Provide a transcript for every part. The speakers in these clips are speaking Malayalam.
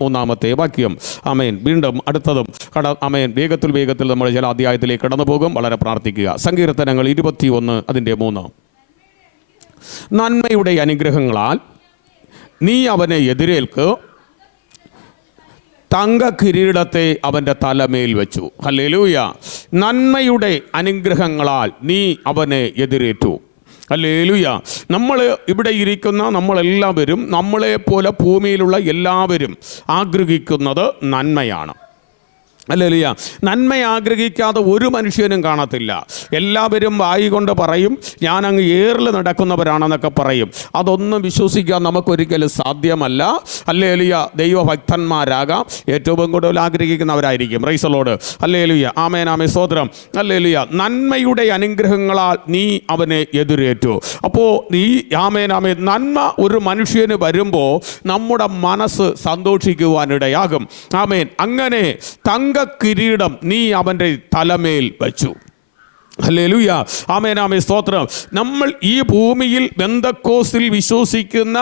മൂന്നാമത്തെ വാക്യം. ആമേൻ. വീണ്ടും അടുത്തതും ആമേൻ. വേഗത്തിൽ നമ്മൾ ചില അധ്യായത്തിലേക്ക് കടന്നു പോകും. വളരെ പ്രാർത്ഥിക്കുക. സങ്കീർത്തനങ്ങൾ 21 അതിൻ്റെ 3. നന്മയുടെ അനുഗ്രഹങ്ങളാൽ നീ അവനെ എതിരേൽക്ക്, തങ്ക കിരീടത്തെ അവൻ്റെ തലമേൽ വെച്ചു. ഹല്ലേലൂയ. നന്മയുടെ അനുഗ്രഹങ്ങളാൽ നീ അവനെ എതിരേറ്റു. ഹല്ലേലൂയ. നമ്മൾ ഇവിടെ ഇരിക്കുന്ന നമ്മളെല്ലാവരും, നമ്മളെപ്പോലെ ഭൂമിയിലുള്ള എല്ലാവരും ആഗ്രഹിക്കുന്നത് നന്മയാണ്. ഹല്ലേലൂയ. നന്മ ആഗ്രഹിക്കാതെ ഒരു മനുഷ്യനും കാണത്തില്ല. എല്ലാവരും വായിക്കൊണ്ട് പറയും ഞാനങ്ങ് ഏറിൽ നടക്കുന്നവരാണെന്നൊക്കെ പറയും. അതൊന്നും വിശ്വസിക്കാൻ നമുക്കൊരിക്കലും സാധ്യമല്ല. ഹല്ലേലൂയ. ദൈവഭക്തന്മാരാകാം, ഏറ്റവും കൂടുതൽ ആഗ്രഹിക്കുന്നവരായിരിക്കും. Praise the lord. ഹല്ലേലൂയ. ആമേൻ ആമേൻ. സ്തോത്രം. ഹല്ലേലൂയ. നന്മയുടെ അനുഗ്രഹങ്ങളാൽ നീ അവനെ എതിരേറ്റു. അപ്പോൾ നീ ആമേൻ ആമേൻ. നന്മ ഒരു മനുഷ്യന് വരുമ്പോൾ നമ്മുടെ മനസ്സ് സന്തോഷിക്കുവാനിടയാകും. ആമേൻ. അങ്ങനെ തങ്ക കിരീടം നീ അവൻ്റെ തലമേൽ വച്ചു. ഹല്ലേലൂയ. ആമേൻ ആമേൻ. സ്തോത്രം. നമ്മൾ ഈ ഭൂമിയിൽ പെന്തക്കോസ്തിൽ വിശ്വസിക്കുന്ന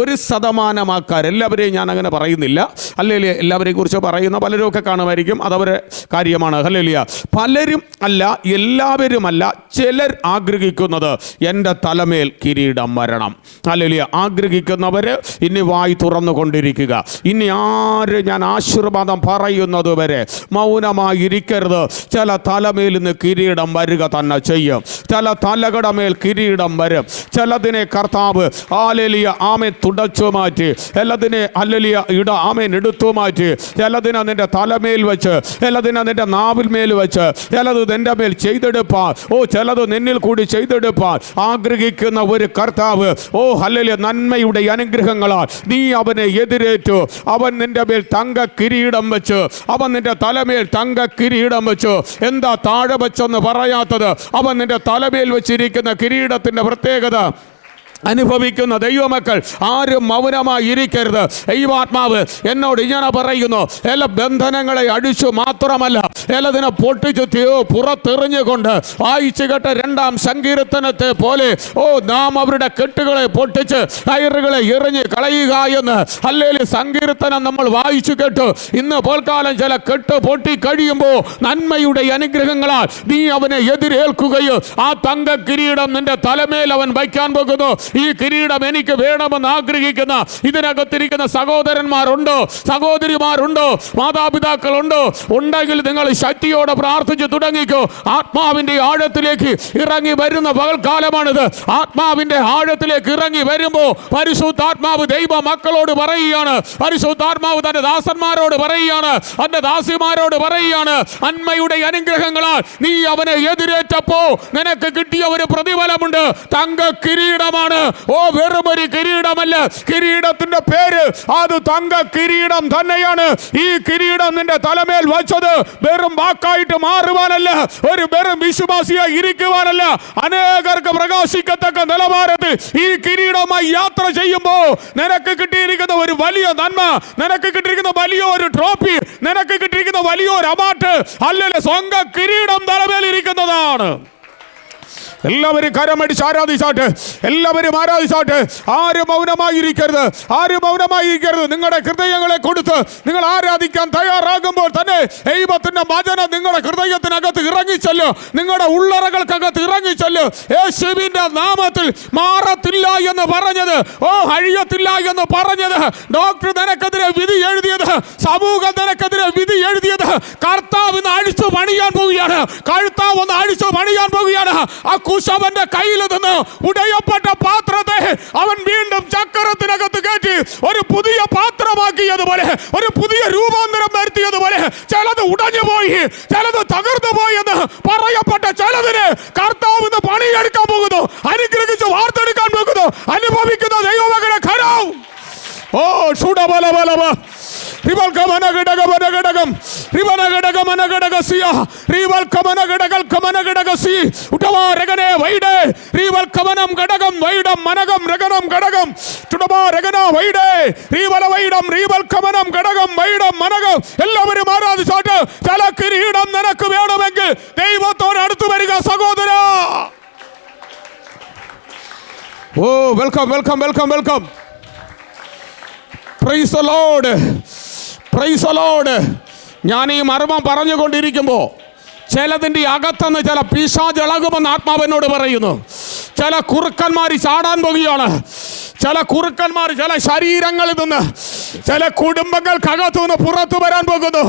1% ആൾക്കാർ, എല്ലാവരെയും ഞാൻ അങ്ങനെ പറയുന്നില്ല. ഹല്ലേലൂയ. എല്ലാവരെയും കുറിച്ച് പറയുന്ന പലരുമൊക്കെ കാണുമായിരിക്കും, അതവരെ കാര്യമാണ്. ഹല്ലേലൂയ. പലരും അല്ല, എല്ലാവരുമല്ല, ചിലർ ആഗ്രഹിക്കുന്നത് എൻ്റെ തലമേൽ കിരീടം വരണം. ഹല്ലേലൂയ. ആഗ്രഹിക്കുന്നവർ ഇനി വായി തുറന്നുകൊണ്ടിരിക്കുക. ഇനി ആര് ഞാൻ ആശീർവാദം പറയുന്നത് വരെ മൗനമായി ഇരിക്കരുത്. ചില തലമേൽ നിന്ന് കിരീടം വരും തന്നെ ചെയ്യും. ചില തലകളുടെ മേൽ കിരീടം വരും. ചിലതിനെ കർത്താവ് ഹല്ലേലൂയ ആമേൻ തുടച്ചു മാറ്റി, ചിലതിനെ ഹല്ലേലൂയ ആമേൻ എടുത്തു മാറ്റി, ചിലതിനെ നിന്റെ തലമേൽ വെച്ച്, ചിലതിനെ നിന്റെ നാവിൽ മേൽ വെച്ച്, ചിലത് നിന്റെ മേൽ ചെയ്തെടുപ്പാൻ, ചിലത് നിന്നിൽ കൂടി ചെയ്തെടുപ്പാൻ ആഗ്രഹിക്കുന്ന ഒരു കർത്താവ്. ഹല്ലേലൂയ. നന്മയുടെ അനുഗ്രഹങ്ങളാൽ നീ അവനെ എതിരേറ്റു. അവൻ നിന്റെ മേൽ തങ്ക കിരീടം വെച്ച്, അവൻ നിന്റെ തലമേൽ തങ്ക കിരീടം വെച്ചു. എന്താ താഴെ വെച്ചെന്ന് പറയാ? അവൻ നിന്റെ തലമേൽ വെച്ചിരിക്കുന്ന കിരീടത്തിന്റെ പ്രത്യേകത അനുഭവിക്കുന്ന ദൈവമക്കൾ ആരും മൗനമായി ഇരിക്കരുത്. ദൈവാത്മാവ് എന്നോട് ഇങ്ങനെ പറയുന്നു, എല്ലാ ബന്ധനങ്ങളെ അടിച്ചു മാത്രമല്ല, എല്ലാതിനെ പൊട്ടിച്ചു പുറത്തെറിഞ്ഞുകൊണ്ട് വായിച്ചു കേട്ട 2-ാം സങ്കീർത്തനത്തെ പോലെ നാം അവരുടെ കെട്ടുകളെ പൊട്ടിച്ച് കയറുകളെ എറിഞ്ഞ് കളയുക എന്ന് ഹല്ലേലൂയ സങ്കീർത്തനം നമ്മൾ വായിച്ചു കേട്ടു. ഇന്ന് പോൽക്കാലം ചില കെട്ട് പൊട്ടി കഴിയുമ്പോൾ നന്മയുടെ അനുഗ്രഹങ്ങളാൽ നീ അവനെ എതിരേൽക്കുകയോ ആ തങ്ക കിരീടം നിന്റെ തലമേൽ അവൻ വയ്ക്കാൻ പോകുന്നു. ഈ കിരീടം എനിക്ക് വേണമെന്ന് ആഗ്രഹിക്കുന്ന ഇതിനകത്തിരിക്കുന്ന സഹോദരന്മാരുണ്ടോ, സഹോദരിമാരുണ്ടോ, മാതാപിതാക്കളുണ്ടോ? ഉണ്ടെങ്കിൽ നിങ്ങൾ ശക്തിയോടെ പ്രാർത്ഥിച്ചു തുടങ്ങിക്കോ. ആത്മാവിന്റെ ആഴത്തിലേക്ക് ഇറങ്ങി വരുന്ന പകൽക്കാലമാണിത്. ആത്മാവിന്റെ ആഴത്തിലേക്ക് ഇറങ്ങി വരുമ്പോൾ പരിശുദ്ധാത്മാവ് ദൈവ മക്കളോട് പറയുകയാണ്, പരിശുദ്ധാത്മാവ് തന്റെ ദാസന്മാരോട് പറയുകയാണ്, തന്റെ ദാസിമാരോട് പറയുകയാണ്, നന്മയുടെ അനുഗ്രഹങ്ങളാൽ നീ അവനെ എതിരേറ്റപ്പോ നിനക്ക് കിട്ടിയ ഒരു പ്രതിഫലമുണ്ട്. തങ്ക കിരീടമാണ്. വെറുമൊരു കിരീടമല്ല, കിരീടത്തിന്റെ പേര് അത് തങ്ക കിരീടം തന്നെയാണ്. ഈ കിരീടം നിന്റെ തലമേൽ വച്ചത് വെറും വാക്കായിട്ട് മാറുവാനല്ല, ഒരു വെറും വിശ്വാസിയായി ഇരിക്കുവാനല്ല, അനേകർക്ക് പ്രകാശിക്കത്തക്ക നിലവാരത്തിൽ ഈ കിരീടമായി യാത്ര ചെയ്യുമ്പോൾ നിനക്ക് കിട്ടിയിരിക്കുന്ന ഒരു വലിയ നന്മ, നിനക്ക് കിട്ടിയിരിക്കുന്ന വലിയ ഒരു ട്രോഫി, നിനക്ക് കിട്ടിയിരിക്കുന്ന വലിയൊരു അവാർഡ് അല്ലല്ലേ, സ്വന്തം കിരീടം തലമേൽ ഇരിക്കുന്നതാണ്. എല്ലാവരും കരമടിച്ച് ആരാധിച്ചാട്ട്, എല്ലാവരും ആരാധിച്ചാട്ട്. ആരും മൗനമായിരിക്കരുത്, ആരും മൗനമായിരിക്കരുത്. നിങ്ങളുടെ ഹൃദയങ്ങളെ കൊടുത്ത് നിങ്ങൾ ആരാധിക്കാൻ തയ്യാറാകുമ്പോൾ തന്നെ ദൈവത്തിന്റെ വചനം നിങ്ങളുടെ ഹൃദയത്തിനകത്ത് ഇറങ്ങിച്ചല്ലോ, നിങ്ങളുടെ ഉള്ളറകൾക്കകത്ത് ഇറങ്ങിച്ചല്ലോ. യേശുവിന്റെ നാമത്തിൽ മാറത്തില്ല എന്ന് പറഞ്ഞത്, അഴിയത്തില്ല എന്ന് പറഞ്ഞത്, ഡോക്ടർ നിനക്കെതിരെ വിധി എഴുതിയത്, സമൂഹം നിനക്കെതിരെ വിധി എഴുതിയത്, കർത്താവ് ഇന്ന് അഴിച്ചു പണിയാൻ പോവുകയാണ്. കർത്താവ് ഒന്ന് അഴിച്ചു പണിയാൻ പോവുകയാണ്. അവന്റെ കയ്യിൽ നിന്ന് ഉടയപ്പെട്ട പാത്രത്തെ അവൻ വീണ്ടും ചക്രത്തിനകത്ത് കയറ്റി ഒരു പുതിയ പാത്രമാക്കിയതുപോലെ, ഒരു പുതിയ രൂപാന്തരം വരുത്തിയതുപോലെ, ചിലത് ഉടഞ്ഞു പോയി, ചിലത് തകർന്നു പോയി എന്ന് പറയപ്പെട്ട ചിലതിന് കർത്താവ് പണിയെടുക്കാൻ പോകുന്നു, അനുഗ്രഹിച്ച് വാർത്തെടുക്കാൻ പോകുന്നു. അനുഭവിക്കുന്ന ദൈവമകനെ കരം എല്ലാവരും ആരാധിച്ചോട്ട്. ചില കിരീടം നിനക്ക് വേണമെങ്കിൽ ദൈവത്തോട് അടുത്തു വരിക സഹോദര. Welcome welcome welcome welcome. Praise the Lord. Price the Lord. ഞാൻ ഈ മർമ്മം പറഞ്ഞുകൊണ്ടിരിക്കുമ്പോൾ ചിലതിൻ്റെ അകത്തുനിന്ന് ചില പിശാച് ഇളകുമെന്ന് ആത്മാവെന്നോട് പറയുന്നു. ചില കുറുക്കന്മാർ ചാടാൻ പോകുകയാണ്. ചില കുറുക്കന്മാർ ചില ശരീരങ്ങളിൽ നിന്ന്, ചില കുടുംബങ്ങൾക്കകത്തു നിന്ന് പുറത്തു വരാൻ പോകുന്നു,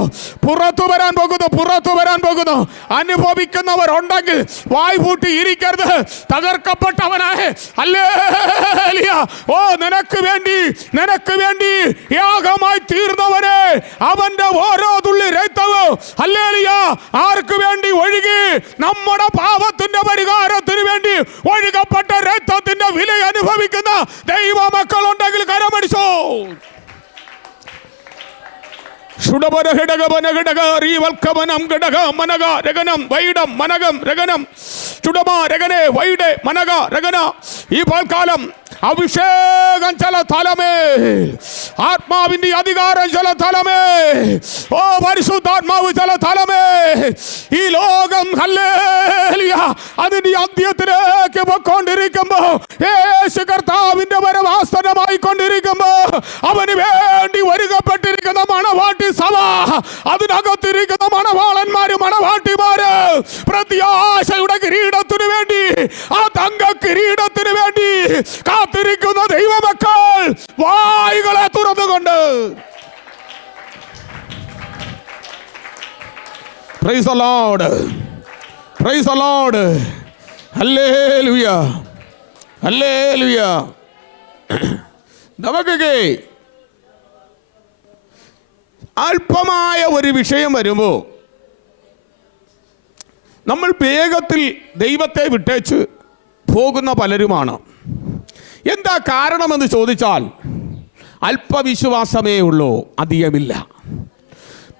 പുറത്തു വരാൻ പോകുന്നു, പുറത്തു വരാൻ പോകുന്നു. അനുഭവിക്കുന്നവരുണ്ടെങ്കിൽ വായ് പൂട്ടി ഇരിക്കരുത്. തകർക്കപ്പെട്ടവനായ ഹല്ലേലൂയ, ഓ നിനക്ക് വേണ്ടി, നിനക്ക് വേണ്ടി യാഗമായി തീർന്നവനെ, അവന്റെ ഓരോ തുള്ളി രക്തവും ഹല്ലേലൂയ ആർക്ക് വേണ്ടി ഒഴുകി? നമ്മുടെ പാപത്തിന്റെ പരിഹാരത്തിന് വേണ്ടി ഒഴുകപ്പെട്ട രക്തത്തിന്റെ വില അനുഭവിക്കുന്ന ദൈവ മക്കളുണ്ടെങ്കിൽ കരമടിച്ചോ. ഈ പൽക്കാലം അഭിഷേകം ചില തലമേൽ, ആത്മാവിന്റെ അധികാരം ചില തലമേൽ, ഓ പരിശുദ്ധാത്മാവ് ചില തലമേൽ. ഈ ലോകം ഹല്ലേലൂയ അതിന്റെ അന്ത്യത്തിലേക്ക് പോയിക്കൊണ്ടിരിക്കുമ്പോ, യേശു കർത്താവിന്റെ വരവാസനമായി കൊണ്ടിരിക്കുമ്പോ, അവന് വേണ്ടി ഒരുക്കപ്പെട്ടിരിക്കുന്ന മണവാട്ടി സഭ, അതിനകത്തിരിക്കുന്ന മണവാളന്മാര്, മണവാട്ടിമാര്, പ്രത്യാശയുടെ കിരീടത്തിനു വേണ്ടി, ആ തങ്ക കിരീടത്തിനു വേണ്ടി കാത്തിരിക്കുന്ന ദൈവമക്കൾ വായുകളെ തുറന്നുകൊണ്ട് praise the lord, praise the lord, ഹല്ലേലൂയ, ഹല്ലേലൂയ. നമുക്കൊക്കെ അല്പമായ ഒരു വിഷയം വരുമ്പോൾ നമ്മൾ വേഗത്തിൽ ദൈവത്തെ വിട്ടേച്ച് പോകുന്ന പലരുമാണ്. എന്താ കാരണമെന്ന് ചോദിച്ചാൽ അല്പവിശ്വാസമേ ഉള്ളൂ, അധികമില്ല.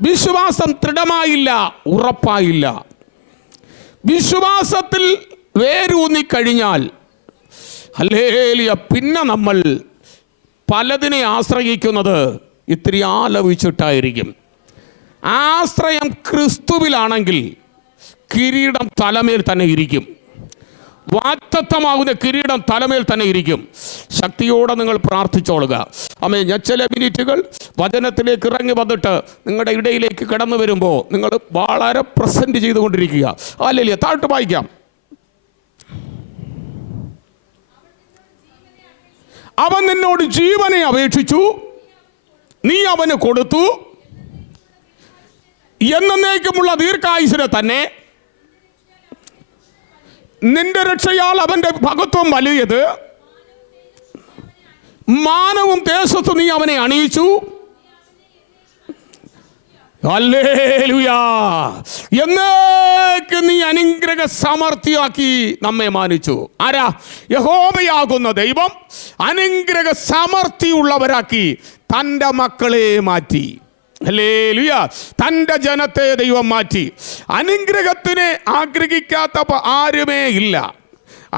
വിശ്വാസം ദൃഢമായില്ല, ഉറപ്പായില്ല. വിശ്വാസത്തിൽ വേരൂന്നിക്കഴിഞ്ഞാൽ ഹല്ലേലൂയ പിന്നെ നമ്മൾ പലതിനെ ആശ്രയിക്കുന്നത് ഇത്തിരി ആലോചിച്ചിട്ടായിരിക്കും. ആശ്രയം ക്രിസ്തുവിലാണെങ്കിൽ കിരീടം തലമേൽ തന്നെ ഇരിക്കും. വാഗ്ദത്തമാകുന്ന കിരീടം തലമേൽ തന്നെ ഇരിക്കും. ശക്തിയോടെ നിങ്ങൾ പ്രാർത്ഥിച്ചോളുക. അമ്മേ, ഞാൻ ചില മിനിറ്റുകൾ വചനത്തിലേക്ക് ഇറങ്ങി വന്നിട്ട് നിങ്ങളുടെ ഇടയിലേക്ക് കടന്നു വരുമ്പോൾ നിങ്ങൾ വളരെ പ്രസന്റ് ചെയ്തുകൊണ്ടിരിക്കുക. അല്ലല്ലേ, താഴ്ത്ത് വായിക്കാം. അവൻ നിന്നോട് ജീവനെ അപേക്ഷിച്ചു, നീ അവന് കൊടുത്തു. എന്നേക്കുമുള്ള ദീർഘായുസിനെ തന്നെ, നിന്റെ രക്ഷയാൽ അവന്റെ ഭഗത്വം വലിയത്, മാനവും ദേശത്തു നീ അവനെ അണിയിച്ചു. ഹല്ലേലൂയ. എന്നേക്ക് നീ അനുഗ്രഹ സമൃദ്ധിയാക്കി നമ്മെ മാനിച്ചു. ആരാ? യഹോവയാകുന്ന ദൈവം അനുഗ്രഹ സമൃദ്ധിയുള്ളവരാക്കി തൻ്റെ മക്കളെ മാറ്റി. ഹല്ലേലൂയ. തൻ്റെ ജനത്തെ ദൈവം മാറ്റി. അനുഗ്രഹത്തിനെ ആഗ്രഹിക്കാത്ത ആരുമേ ഇല്ല.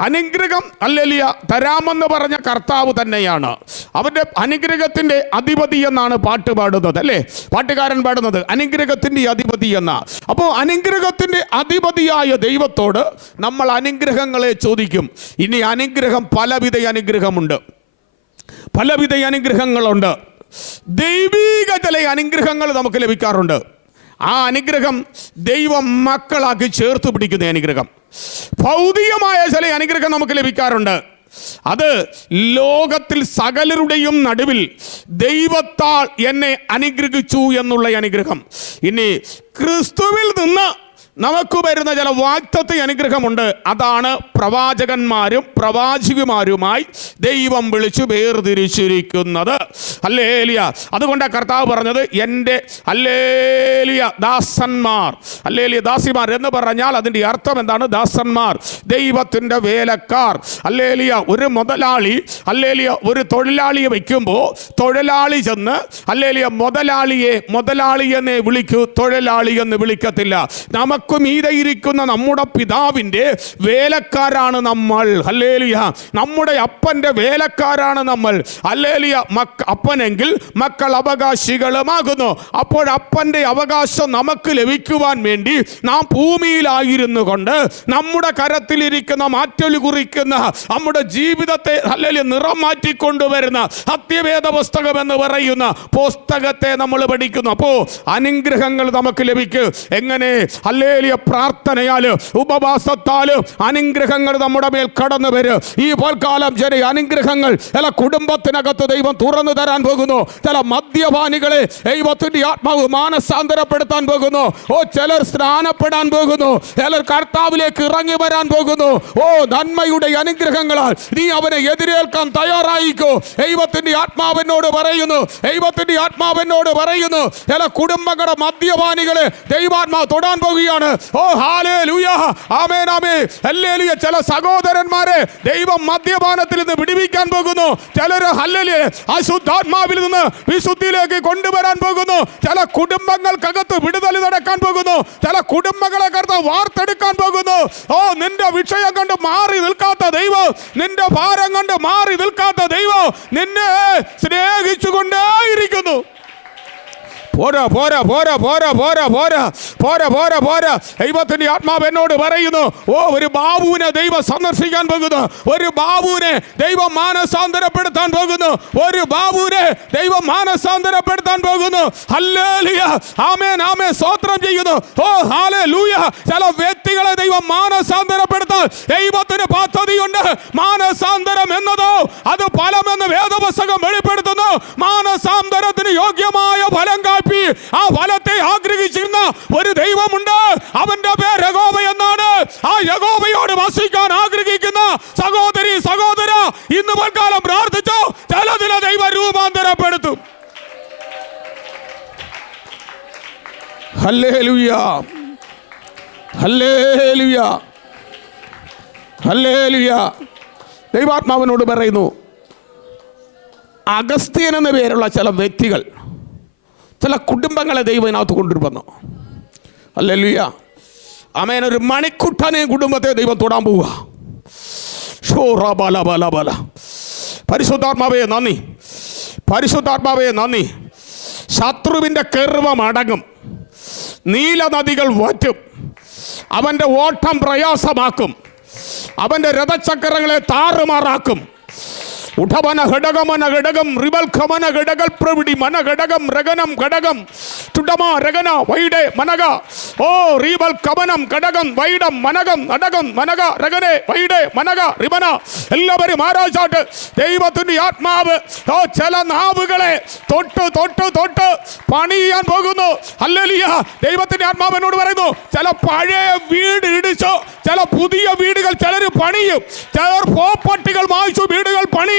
അനുഗ്രഹം ഹല്ലേലൂയ തരാമെന്ന് പറഞ്ഞ കർത്താവ് തന്നെയാണ്. അവൻ്റെ അനുഗ്രഹത്തിൻ്റെ അധിപതി എന്നാണ് പാട്ട് പാടുന്നത്, അല്ലേ? പാട്ടുകാരൻ പാടുന്നത് അനുഗ്രഹത്തിൻ്റെ അധിപതി എന്ന. അപ്പോൾ അനുഗ്രഹത്തിൻ്റെ അധിപതിയായ ദൈവത്തോട് നമ്മൾ അനുഗ്രഹങ്ങളെ ചോദിക്കും. ഇനി അനുഗ്രഹം പലവിധ അനുഗ്രഹമുണ്ട്, പലവിധ അനുഗ്രഹങ്ങളുണ്ട്. ദൈവിക ചില അനുഗ്രഹങ്ങൾ നമുക്ക് ലഭിക്കാറുണ്ട്. ആ അനുഗ്രഹം ദൈവം മക്കളാക്കി ചേർത്ത് പിടിക്കുന്ന അനുഗ്രഹം. ഭൗതികമായ ചില അനുഗ്രഹം നമുക്ക് ലഭിക്കാറുണ്ട്. അത് ലോകത്തിൽ സകലരുടെയും നടുവിൽ ദൈവത്താൽ എന്നെ അനുഗ്രഹിച്ചു എന്നുള്ള അനുഗ്രഹം. ഇനി ക്രിസ്തുവിൽ നിന്ന് നമുക്ക് വരുന്ന ചില വാഗ്ദത്ത അനുഗ്രഹമുണ്ട്. അതാണ് പ്രവാചകന്മാരും പ്രവാചികമാരുമായി ദൈവം വിളിച്ചു വേർതിരിച്ചിരിക്കുന്നത്. ഹല്ലേലൂയ. അതുകൊണ്ടാണ് കർത്താവ് പറഞ്ഞത് എൻ്റെ ഹല്ലേലൂയ ദാസന്മാർ, ഹല്ലേലൂയ ദാസിമാർ എന്ന് പറഞ്ഞാൽ അതിൻ്റെ അർത്ഥം എന്താണ്? ദാസന്മാർ, ദൈവത്തിൻ്റെ വേലക്കാർ. ഹല്ലേലൂയ. ഒരു മുതലാളി ഹല്ലേലൂയ ഒരു തൊഴിലാളിയെ വയ്ക്കുമ്പോൾ തൊഴിലാളി ചെന്ന് ഹല്ലേലൂയ മുതലാളിയെ മുതലാളി എന്നെ വിളിക്കൂ, തൊഴിലാളി എന്ന് വിളിക്കത്തില്ല. നമുക്ക് നമുക്ക് മീതെ ഇരിക്കുന്ന നമ്മുടെ പിതാവിൻ്റെ വേലക്കാരാണ് നമ്മൾ. ഹല്ലേലൂയ. നമ്മുടെ അപ്പൻ്റെ വേലക്കാരാണ് നമ്മൾ. ഹല്ലേലൂയ. അപ്പനെങ്കിൽ മക്കൾ അവകാശികളുമാകുന്നു. അപ്പോൾ അപ്പൻ്റെ അവകാശം നമുക്ക് ലഭിക്കുവാൻ വേണ്ടി നാം ഭൂമിയിലായിരുന്നു കൊണ്ട് നമ്മുടെ കരത്തിലിരിക്കുന്ന മാറ്റൽ കുറിക്കുന്ന നമ്മുടെ ജീവിതത്തെ ഹല്ലേലൂയ നിറം മാറ്റിക്കൊണ്ടുവരുന്ന സത്യവേദ പുസ്തകം എന്ന് പറയുന്ന പുസ്തകത്തെ നമ്മൾ പഠിക്കുന്നു. അപ്പോൾ അനുഗ്രഹങ്ങൾ നമുക്ക് ലഭിക്കും. എങ്ങനെ? ഹല്ലേലൂയ. പ്രാർത്ഥനയാൽ, ഉപവാസത്താൽ അനുഗ്രഹങ്ങൾ നമ്മുടെ മേൽ കടന്നു വരും. ഈ പോൽക്കാലം ചില അനുഗ്രഹങ്ങൾ ചില കുടുംബത്തിനകത്ത് ദൈവം തുറന്നു തരാൻ പോകുന്നു. ചില മദ്യപാനികളെ ദൈവത്തിന്റെ ആത്മാവ് മാനസാന്തരപ്പെടുത്താൻ പോകുന്നു. ചിലർ സ്നാനപ്പെടാൻ പോകുന്നു. ചിലർ കർത്താവിലേക്ക് ഇറങ്ങി വരാൻ പോകുന്നു. നന്മയുടെ അനുഗ്രഹങ്ങളാൽ നീ അവനെ എതിരേൽക്കാൻ തയ്യാറായിക്കോ. ദൈവത്തിന്റെ ആത്മാവിനോട് പറയുന്നു. ദൈവത്തിന്റെ ആത്മാവിനോട് പറയുന്നു. ചില കുടുംബങ്ങളുടെ മദ്യപാനികളെ ദൈവാത്മാവ് തൊടാൻ പോകുകയാണ്. ഹല്ലേലൂയ. ആമേൻ, ആമേൻ, ഹല്ലേലൂയ. ചില സഹോദരന്മാരെ ദൈവം മദ്യപാനത്തിൽ നിന്ന് വിടുവിക്കാൻ പോകുന്നു. ചിലർ ഹല്ലേലൂയ അശുദ്ധാത്മാവിൽ നിന്ന് വിശുദ്ധിയിലേക്ക് കൊണ്ടുവരാൻ പോകുന്നു. ചില കുടുംബങ്ങൾക്കകത്ത് വിടുതൽ നടക്കാൻ പോകുന്നു. ചില കുടുംബങ്ങളെ കർത്താവ് വാർത്തെടുക്കാൻ പോകുന്നു. നിന്റെ വിഷയം കണ്ട് മാറി നിൽക്കാത്ത ദൈവം, നിന്റെ ഭാരം കണ്ട് മാറി നിൽക്കാത്ത ദൈവം നിന്നെ സ്നേഹിച്ചുകൊണ്ടേയിരിക്കുന്നു. പോരാ പോരാ പോരാ പോരാ പോരാ പോരാ പോരാ പോരാ പോരാ. ദൈവത്തിന്റെ ആത്മാവ് എന്നോട് പറയുന്നു, ഒരു ബാബുവിനെ ദൈവം സന്ദർശിക്കാൻ പോകുന്നു. ഒരു ബാബുവിനെ ദൈവം മാനസാന്തരപ്പെടുത്താൻ പോകുന്നു. ഒരു ബാബുവിനെ ദൈവം മാനസാന്തരപ്പെടുത്താൻ പോകുന്നു. ഹല്ലേലൂയ. ആമേൻ, ആമേൻ. സ്തോത്രം ചെയ്യുന്നു. ഹല്ലേലൂയ. ചില വ്യക്തികളെ ദൈവം മാനസാന്തരപ്പെടുത്താൻ ദൈവത്തിന് പദ്ധതിയുണ്ട്. മാനസാന്തരം എന്നതോ അത് ഫലമെന്ന് വേദപുസ്തകം വെളിപ്പെടുത്തുന്നു. മാനസാന്തരത്തിന് യോഗ്യമായ ഫലം കാപ്പി ആ ഫലത്തെ ആഗ്രഹിച്ചിരുന്ന ഒരു ദൈവമുണ്ട്. അവന്റെ പേര് യഹോവ എന്നാണ്. ആ യഹോവയോട് വസിക്കാൻ ആഗ്രഹിക്കുന്ന സഹോദരി, സഹോദര, ഇന്ന് പൽക്കാലം പ്രാർത്ഥിച്ചോ. ചിലതിനെ ദൈവം രൂപാന്തരപ്പെടുത്തും. ഹല്ലേലൂയ, ഹല്ലേലൂയ, ഹല്ലേലൂയ. ദൈവാത്മാവിനോട് പറയുന്നു, അഗസ്ത്യൻ എന്ന പേരുള്ള ചില വ്യക്തികൾ, ചില കുടുംബങ്ങളെ ദൈവം ഇതിനകത്ത് കൊണ്ടുവന്നു. ഹല്ലേലൂയ. ആമേൻ. ഒരു മണിക്കുട്ടനെ കുടുംബത്തെ ദൈവം തൊടാൻ പോവുക. പരിശുദ്ധാത്മാവേ നന്ദി, പരിശുദ്ധാത്മാവേ നന്ദി. ശത്രുവിൻ്റെ ഗർവം അടങ്ങും. നീല നദികൾ വറ്റും. അവൻ്റെ ഓട്ടം പ്രയാസമാക്കും. അവൻ്റെ രഥചക്രങ്ങളെ താറുമാറാക്കും. ഉഠവന ഘടകമന ഘടകം റിവൽഖമന ഘടകൽ പ്രവിടി മന ഘടകം രഗനം ഘടകം ചുടമ രഗന വൈഡെ മനക റീവൽ കമനം ഘടകം വൈഡം മനകം നടകം മനക രഗനെ വൈഡെ മനക റിമന. എല്ലാവരും ആരാച്ചാട്ട്. ദൈവത്തിന്റെ ആത്മാവ് ചില നാവുകളെ തൊട്ട് തൊട്ട് തൊട്ട് പണിയാൻ പോകുന്നു. ഹല്ലേലൂയ. ദൈവത്തിന്റെ ആത്മാവിനോട് പറയുന്നു, ചില പഴയ വീട് ഇടിച്ചോ, ചില പുതിയ വീടുകൾ ചിലർ പണിയും. ചിലർ പോപ്പട്ടികൾ വായിച്ചു വീടുകൾ പണിയും.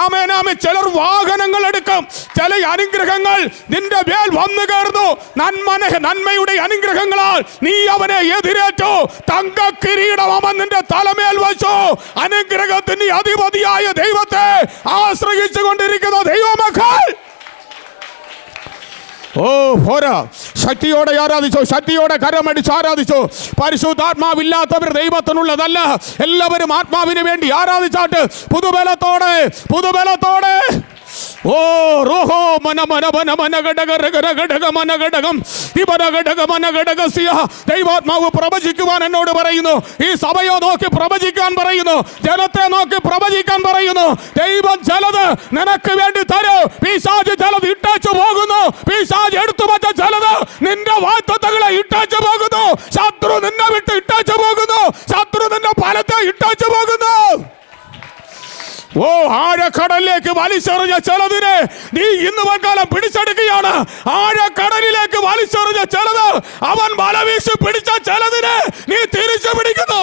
ആമേൻ, ആമേൻ. ചിലർ വാഹനങ്ങൾ എടുക്കും. ചില അനുഗ്രഹങ്ങൾ നിന്റെ മേൽ വന്നു കയറുന്നു. നന്മയുടെ അനുഗ്രഹങ്ങളാൽ നീ അവനെ എതിരേറ്റു. തങ്ക കിരീടം അവൻ നിന്റെ തലമേൽ വെച്ചു. അനുഗ്രഹത്തിന്റെ അധിപതിയായ ദൈവത്തെ ആശ്രയിച്ചു കൊണ്ടിരിക്കുന്ന ദൈവമക്കൾ, പോരാ. ശക്തിയോടെ ആരാധിച്ചോ, ശക്തിയോടെ കരമടിച്ച് ആരാധിച്ചോ. പരിശുദ്ധാത്മാവില്ലാത്തവർ ദൈവത്തിനുള്ളതല്ല. എല്ലാവരും ആത്മാവിന് വേണ്ടി ആരാധിച്ചാട്ട് പുതുബലത്തോടെ, പുതുബലത്തോടെ. റോഹോ മന മന മന മന ഘടക രഗര ഘടക മന ഘടകം ഇവര ഘടക മന ഘടക സിയ. ദൈവാത്മാവ് പ്രവചിക്കുവാൻ എന്നോട് പറയുന്നു. ഈ സഭയെ നോക്കി പ്രവചിക്കാൻ പറയുന്നു. ജനത്തെ നോക്കി പ്രവചിക്കാൻ പറയുന്നു. ദൈവം ചിലത് നിനക്ക് വേണ്ടി തരും. പിശാച് ചിലത് ഇട്ടേച്ചു പോകുന്നു. പിശാച് എടുത്തു വച്ച ചിലത് നിന്റെ വാഗ്ദത്തങ്ങളെ ഇട്ടേച്ചു പോകുന്നു. ശത്രു നിന്നെ വിട്ട് ഇട്ടേച്ചു പോകുന്നു. ശത്രു നിന്റെ ഫലത്തെ ഇട്ടേച്ചു പോകുന്നു. ആഴക്കടലിലേക്ക് വലിച്ചെറിഞ്ഞ ചിലതിനെ നീ ഇന്ന് വൽക്കാലം പിടിച്ചെടുക്കുകയാണ്. ആഴക്കടലിലേക്ക് വലിച്ചെറിഞ്ഞ ചിലത് അവൻ വലവീശി പിടിച്ച ചിലതിനെ നീ തിരിച്ചു പിടിക്കുന്നു.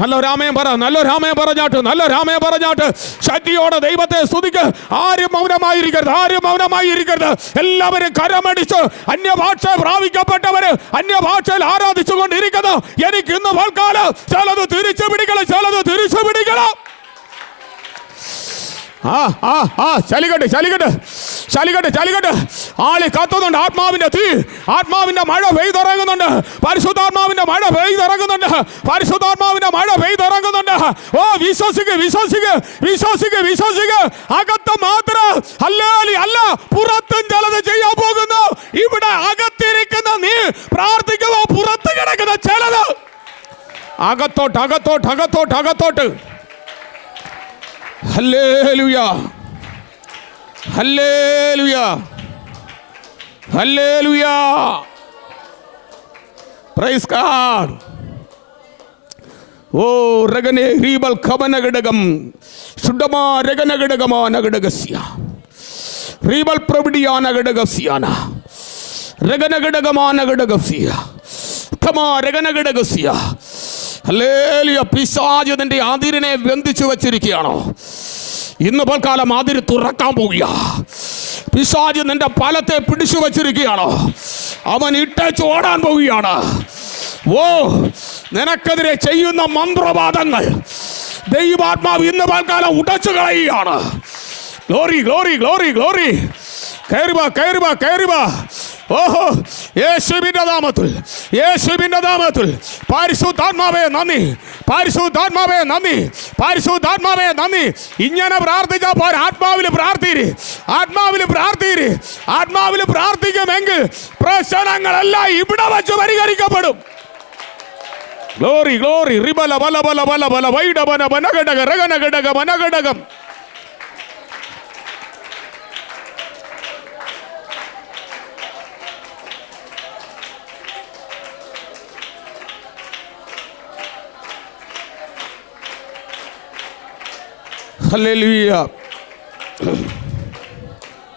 നല്ലൊരാമയം പറ, നല്ലൊരാമയം പറഞ്ഞാട്ട്, നല്ലൊരാമയം പറഞ്ഞാട്ട്. ശക്തിയോടെ ദൈവത്തെ സ്തുതിക്ക്. ആരും മൗനമായിരിക്കരുത്, ആരും മൗനമായിരിക്കരുത്. എല്ലാവരും കരമടിച്ച് അന്യഭാഷ പ്രാപിക്കപ്പെട്ടവര് അന്യഭാഷയിൽ ആരാധിച്ചു കൊണ്ടിരിക്കുന്നു. എനിക്ക് ഇന്ന് വൽക്കാലം ചിലത് തിരിച്ചു പിടിക്കണം, ചിലത് തിരിച്ചു പിടിക്കണം. ചലിക്കട്ടെ, ചലിക്കട്ടെ, ചലിക്കട്ടെ, ചലിക്കട്ടെ. ആളി കത്തുന്നുണ്ട്. ആത്മാവിന്റെ തീ, ആത്മാവിന്റെ മഴ പെയ്തിറങ്ങുന്നുണ്ട്. പരിശുദ്ധാത്മാവിന്റെ മഴ പെയ്തിറങ്ങുന്നുണ്ട്. പരിശുദ്ധാത്മാവിന്റെ മഴ പെയ്തിറങ്ങുന്നുണ്ട്. ഓ വിശ്വസിക്ക്, വിശ്വസിക്ക്, വിശ്വസിക്ക്, വിശ്വസിക്ക്. അകത്ത് മാത്രം ഹല്ലേലൂയ അല്ല, പുറത്തും ചിലത് ചെയ്യാൻ പോകുന്നു. ഇവിടെ അകത്തിരിക്കുന്ന നീ പ്രാർത്ഥിക്കുമോ? പുറത്ത് കിടക്കുന്ന ചിലത് അകത്തോട്ട്, അകത്തോട്ട്, അകത്തോട്ട്, അകത്തോട്ട്. ഹല്ലേലൂയ, ഹല്ലേലൂയ, ഹല്ലേലൂയ. Praise God. ഓ രഗനെ ഹീബൽ ഖമന ഘടകം ശുദ്ധമാ രഗന ഘടകമാന ഘടകസ്യ ഹീബൽ പ്രവിഡിയാന ഘടകസ്യാന രഗന ഘടകമാന ഘടകസ്യ ഖമാ രഗന ഘടകസ്യ. ഹല്ലേലൂയ. പിശാച് നിന്റെ അതിരിനെ ബന്ധിച്ചു വച്ചിരിക്കുകയാണോ? ഇന്ന് പൽക്കാലം അതിര് തുറക്കാൻ പോവുക. പിശാച് നിന്റെ ഫലത്തെ പിടിച്ചു വച്ചിരിക്കുകയാണോ? അവൻ ഇട്ടേച്ച് ഓടാൻ പോവുകയാണ്. ഓ നിനക്കെതിരെ ചെയ്യുന്ന മന്ത്രവാദങ്ങൾ ദൈവാത്മാവ് ഇന്ന് പൽക്കാലം ഉടച്ചു കളയുകയാണ്. Glory, glory, glory, glory. കയറി വാ, കയറി വാ, കയറി വാ. ഓഹോ യേശുവിന്റെ നാമത്തിൽ, യേശുവിന്റെ നാമത്തിൽ പരിശുദ്ധാത്മാവേ നന്ദി, പരിശുദ്ധാത്മാവേ നന്ദി, പരിശുദ്ധാത്മാവേ നന്ദി. ഇങ്ങനെ പ്രാർത്ഥിച്ചാൽ പോരാ, ആത്മാവിൽ പ്രാർത്ഥിര്, ആത്മാവിൽ പ്രാർത്ഥിര്. ആത്മാവിൽ പ്രാർത്ഥിക്കുമെങ്കിൽ പ്രശ്നങ്ങളെല്ലാം ഇവിടെ വച്ച് പരിഹരിക്കപ്പെടും. Glory, glory. റിബല ബല ബല ബല ബല വൈഡബന വനഘടക രഗന ഘടക വനഘടകം. ഹല്ലേലൂയ,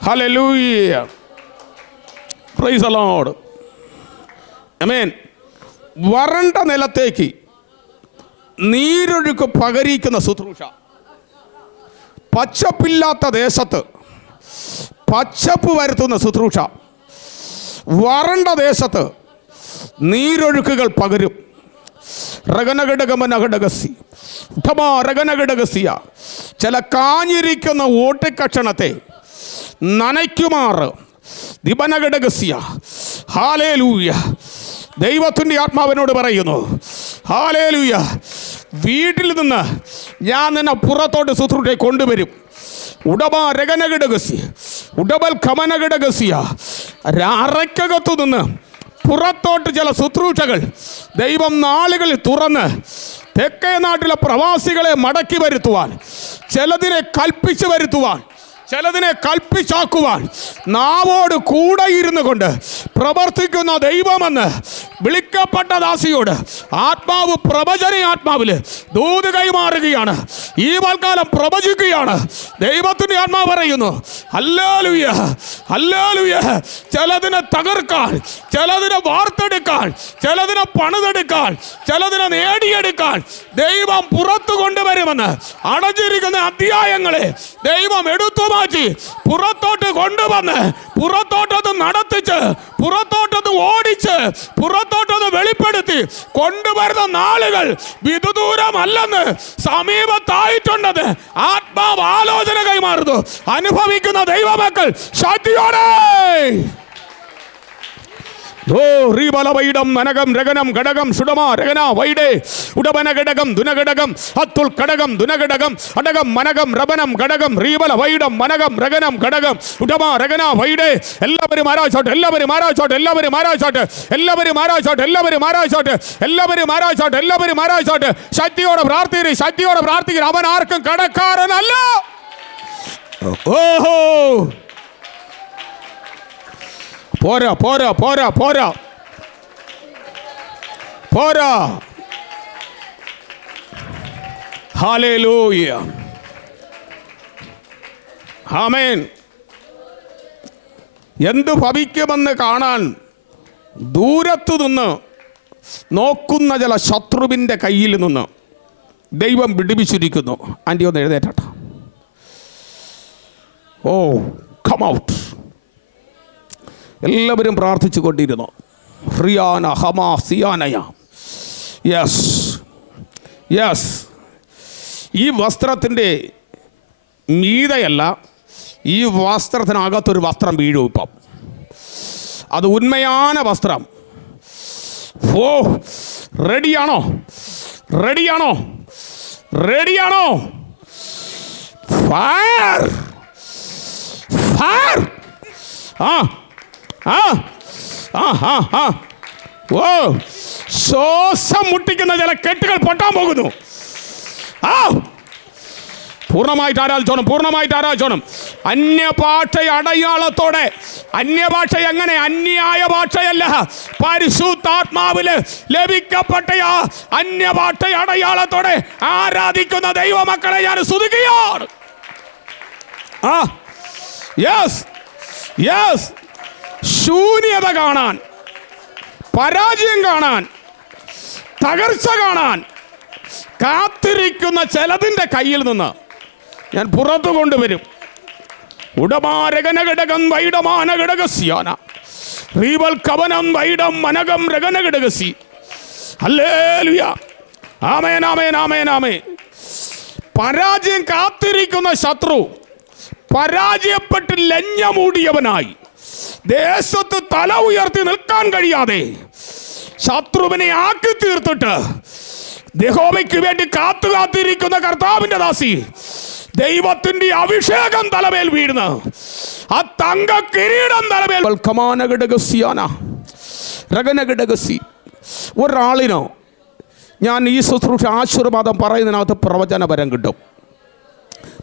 ഹല്ലേലൂയ. Praise the lord. ആമേൻ. വരണ്ട നിലത്തേക്ക് നീരൊഴുക്ക് പകരിക്കുന്ന ശുശ്രൂഷ. പച്ചപ്പില്ലാത്ത ദേശത്ത് പച്ചപ്പ് വരുത്തുന്ന ശുശ്രൂഷ. വരണ്ട ദേശത്ത് നീരൊഴുക്കുകൾ പകരും. രഗനഘടകമനഘടകസി ഉഠമാ രഗനഘടകസിയ. ചില കാഞ്ഞിരിക്കുന്ന ഓട്ടിക്കഷണത്തെ നനയ്ക്കുമാറ് ദിബനഘടകസിയ. ഹാലേലൂയ. ദൈവത്തിൻ്റെ ആത്മാവിനോട് പറയുന്നു, ഹാലേലൂയ, വീട്ടിൽ നിന്ന് ഞാൻ നിന്നെ പുറത്തോട്ട് ശുശ്രൂഷയെ കൊണ്ടുവരും. ഉടബ രഗനഘടകസിയ ഉടബൽ ഖമനഘടകസിയ. അറയ്ക്കകത്തു നിന്ന് പുറത്തോട്ട് ചില ശുശ്രൂഷകൾ ദൈവം നാളുകളിൽ തുറന്ന് തെക്കേ നാട്ടിലെ പ്രവാസികളെ മടക്കി വരുത്തുവാൻ, ചിലതിനെ കൽപ്പിച്ചു വരുത്തുവാൻ, ചിലതിനെ കൽപ്പിച്ചാക്കുവാൻ നാവോട് കൂടെ ഇരുന്നു കൊണ്ട് പ്രവർത്തിക്കുന്ന ദൈവമെന്ന് വിളിക്കപ്പെട്ട ദാസിയോട് ആത്മാവ് പ്രവചന ആത്മാവില് ദൂത് കൈമാറുകയാണ്. ഈ വൽക്കാലം പ്രവചിക്കുകയാണ്. ദൈവത്തിൻ്റെ ആത്മാവ് പറയുന്നു, ഹല്ലേലൂയ, ഹല്ലേലൂയ. ചിലതിനെ തകർക്കാൻ, ചിലതിനെ വാർത്തെടുക്കാൻ, ചിലതിനെ പണിതെടുക്കാൻ, ചിലതിനെ നേടിയെടുക്കാൻ ദൈവം പുറത്തു കൊണ്ടുവരുമെന്ന് അടഞ്ഞിരിക്കുന്ന അധ്യായങ്ങളെ ദൈവം എടുത്തു മാറ്റി പുറത്തോട്ട് കൊണ്ടുവന്ന്, പുറത്തോട്ടത് നടത്തിച്ച്, പുറത്തോട്ടത് ഓടിച്ച്, പുറത്തോട്ടത് വെളിപ്പെടുത്തി കൊണ്ടുവരുന്ന നാളുകൾ വിദൂരമല്ലെന്ന്, സമീപത്തായിട്ടുണ്ടെന്ന് ആത്മാവ് ആലോചന കൈമാറുന്നു. അനുഭവിക്കുന്ന ദൈവമക്കൾ ശക്തിയോടെ ഓ റീബല വൈഡം നനകം രഗനം ഘടകം സുഡമ രഗന വൈഡേ ഉടബന ഘടകം ദുനഘടകം അത്തുൽ ഘടകം ദുനഘടകം അടകം മനകം റബനം ഘടകം റീബല വൈഡം മനകം രഗനം ഘടകം ഉടമ രഗന വൈഡേ. എല്ലാവരും ആരാച്ചോട്ടെ, എല്ലാവരും ആരാച്ചോട്ടെ, എല്ലാവരും ആരാച്ചോട്ടെ, എല്ലാവരും ആരാച്ചോട്ടെ, എല്ലാവരും ആരാച്ചോട്ടെ, എല്ലാവരും ആരാച്ചോട്ടെ, എല്ലാവരും ആരാച്ചോട്ടെ. ശക്തിയോടെ പ്രാർത്ഥിക്കേ, ശക്തിയോടെ പ്രാർത്ഥിക്കേ. അവൻ ആർക്കും കടക്കാരനല്ല. ഓഹോ പോരാ, പോരാ, പോരാ, പോരാ, പോരാ. ഹല്ലേലൂയ, ആമേൻ. എന്തു ഭവിക്കുമെന്ന് കാണാൻ ദൂരത്തു നിന്ന് നോക്കുന്ന ചില ശത്രുവിൻ്റെ കയ്യിൽ നിന്ന് ദൈവം വിടുവിച്ചിരിക്കുന്നു. ആൻറ്റി ഒന്ന് എഴുന്നേറ്റാ. ഓ കം ഔട്ട്. എല്ലാവരും പ്രാർത്ഥിച്ചു കൊണ്ടിരുന്നു. റിയാന ഹമാ സിയാനയ. Yes, yes. ഈ വസ്ത്രത്തിൻ്റെ മീതയല്ല, ഈ വസ്ത്രത്തിനകത്തൊരു വസ്ത്രം വീഴും. ഇപ്പം അത് ഉന്മயான വസ്ത്രം. ഓ, റെഡിയാണോ? റെഡിയാണോ? റെഡിയാണോ? Fire, fire. ആ ആ ആ ആ ആ ഓ, ശ്വാസം മുട്ടിക്കുന്ന ചില കെട്ടുകൾ പൊട്ടാൻ പോകുന്നു. ആ, പൂർണ്ണമായിട്ട് ആരാധിച്ചോണം, പൂർണ്ണമായിട്ട് ആരാധിച്ചോണം. അന്യഭാഷ അടയാളത്തോടെ. അന്യഭാഷ എങ്ങനെ? അന്യായ ഭാഷയല്ല, പരിശുദ്ധാത്മാവില് ലഭിക്കപ്പെട്ട ആ അന്യഭാഷ അടയാളത്തോടെ ആരാധിക്കുന്ന ദൈവമക്കളെ ഞാൻ സ്തുതിക്കുകയാണ്. ആ, യെസ് യെസ്. ശൂന്യത കാണാൻ, പരാജയം കാണാൻ, തകർച്ച കാണാൻ കാത്തിരിക്കുന്ന ചിലതിൻ്റെ കയ്യിൽ നിന്ന് ഞാൻ പുറത്തു കൊണ്ടുവരും. ഉടമാരകനഘടകം വൈഡമാനഘടകസ്യാന റീവൽ കവനം വൈഡം മനകം രകനഘടകസി. ഹല്ലേലൂയ. ആമേൻ ആമേൻ ആമേൻ ആമേൻ. പരാജയം കാത്തിരിക്കുന്ന ശത്രു പരാജയപ്പെട്ട് ലഞ്ഞ മൂടിയവനായി ദേശത്ത് തല ഉയർത്തി നിൽക്കാൻ കഴിയാതെ ശത്രുവിനെ ആക്കി തീർത്തിട്ട് യഹോവയ്ക്ക് വേണ്ടി കാത്തിരിക്കുന്ന കർത്താവിന്റെ ദാസി, ദൈവത്തിന്റെ അഭിഷേകം തലമേൽ വീഴുന്നു, ആ തങ്ക കിരീടം തലമേൽ. ഒരാളിനോ ഞാൻ ഈ ശുശ്രൂഷ ആശീർവാദം പറയുന്നതിനകത്ത് പ്രവചനപരം കിട്ടും.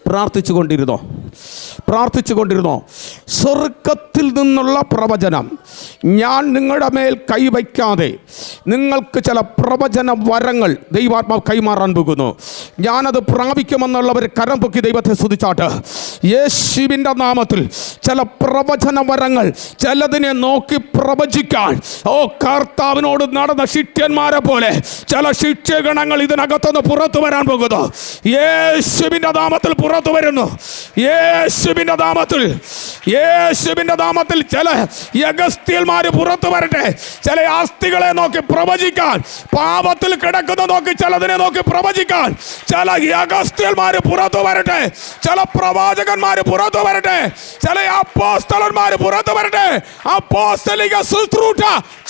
പ്രാർത്ഥിച്ചു കൊണ്ടിരുന്നോ, പ്രാർത്ഥിച്ചു കൊണ്ടിരുന്നോ. സ്വർഗത്തിൽ നിന്നുള്ള പ്രവചനം ഞാൻ നിങ്ങളുടെ മേൽ കൈവയ്ക്കാതെ നിങ്ങൾക്ക് ചില പ്രവചന വരങ്ങൾ ദൈവാത്മാവ് കൈമാറാൻ പോകുന്നു. ഞാനത് പ്രാപിക്കുമെന്നുള്ളവർ കരം പൊക്കി ദൈവത്തെ സ്തുതിച്ചാട്ട്. യേശുവിൻ്റെ നാമത്തിൽ ചില പ്രവചന വരങ്ങൾ, ചിലതിനെ നോക്കി പ്രവചിക്കാൻ ഓ കർത്താവിനോട് നടന്ന ശിഷ്യന്മാരെ പോലെ ചില ശിക്ഷഗണങ്ങൾ ഇതിനകത്തുനിന്ന് പുറത്തു വരാൻ പോകുന്നു. യേശുവിൻ്റെ നാമത്തിൽ പുറത്തു വരുന്നു. യേശുവിൻ്റെ നാമത്തിൽ, യേശുവിൻ്റെ നാമത്തിൽ ചില യഗസ്ത്യന്മാർ പുറത്തു വരട്ടെ. ചില ആസ്തികളെ നോക്കി പ്രവചിക്കാൻ, പാപത്തിൽ കിടക്കുന്ന നോക്കി ചിലതിനെ നോക്കി പ്രവചിക്കാൻ ചില യഗസ്ത്യന്മാർ പുറത്തു വരട്ടെ. ചില പ്രവാചകന്മാർ പുറത്തു വരട്ടെ. ചില അപ്പോസ്തലന്മാർ പുറത്തു വരട്ടെ. അപ്പോസ്തലിക ശുശ്രൂഷ